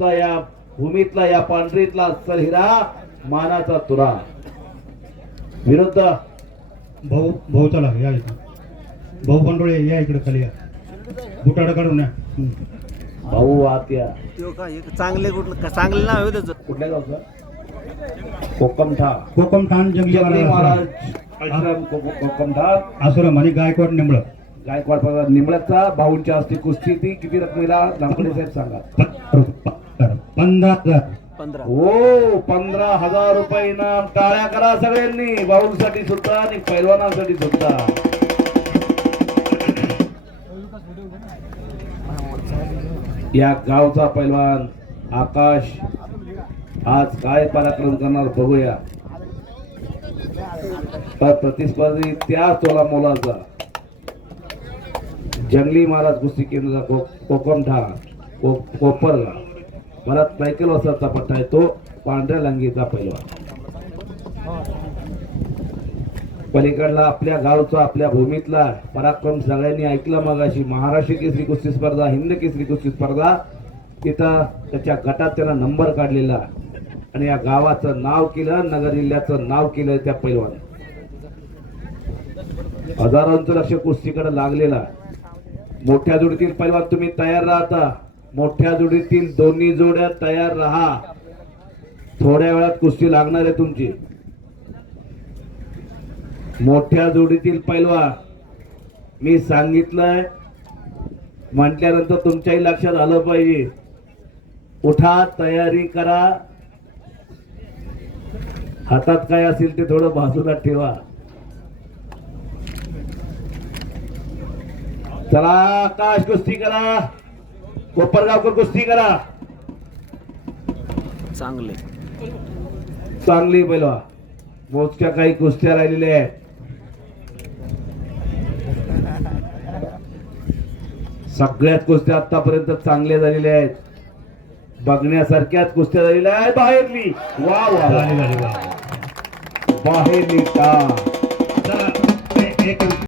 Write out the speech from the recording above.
या भूमीतला या पांढरीतला अस्सल हिरा मानाचा तुरा. विरुद्ध भाऊ भाऊ चला या इथं. भाऊ पंडोळे या इकडे खाली या. बुटाडा काढून या. भाऊ आत्या का एक चांगले कुठलं चांगले नाव आहे त्याचं? कुठल्या गावचा? कोकमठा. कोकम ठाण जंगली जगली महाराज. महाराज आश्रम को- कोकमठा. आसुरम आणि गायकवाड निंबळ. गायकवाड निमळ्याचा भाऊंच्या असती कुस्ती ती किती रकमेला? लांबडे साहेब सांगा. पंधरा हजार पंधरा हो पंधरा हजार रुपये इनाम टाळ्या करा सगळ्यांनी. भाऊंसाठी सुद्धा आणि पैलवानांसाठी सुद्धा. या गावचा पैलवान आकाश आज काय पराक्रम करणार बघूया. तर प्रतिस्पर्धी त्या चोला मोलाचा. जंगली महाराज कुस्ती केंद्राचा को कोकमठा को कोपरगा परत सायकल वसाचा पट्टा आहे. तो पांढऱ्या लंगीचा पैलवान. पलीकडला आपल्या गावचा आपल्या भूमीतला पराक्रम सगळ्यांनी ऐकलं मगाशी. महाराष्ट्र केसरी कुस्ती स्पर्धा हिंद केसरी कुस्ती स्पर्धा. तिथं त्याच्या गटात त्यानं नंबर काढलेला. आणि या गावाचं नाव केलं नगर जिल्ह्याचं नाव केलं त्या पैलवान. हजारांचं लक्ष कुस्तीकडे लागलेला. मोठ्या जोडीतील पैलवान तुम्ही तयार राहता. मोठ्या जोडीतील दोन्ही जोड्या तयार राहा. थोड्या वेळात कुस्ती लागणार आहे तुमची. मोठ्या जोडीतील पैलवान मी सांगितलंय म्हटल्यानंतर तुमच्याही लक्षात आलं पाहिजे. उठा तयारी करा. हातात काय असेल ते थोडं बाजूला ठेवा. चला आकाश कुस्ती करा. कोपरगावकर कुस्ती करा. चांगले. चांगली पैलवा मोजक्या काही कुस्त्या राहिलेल्या आहेत. सगळ्यात कुस्त्या आतापर्यंत चांगल्या झालेल्या आहेत. बघण्यासारख्याच कुस्त्या झालेल्या आहेत बाहेरली. वा वा बाहेरली का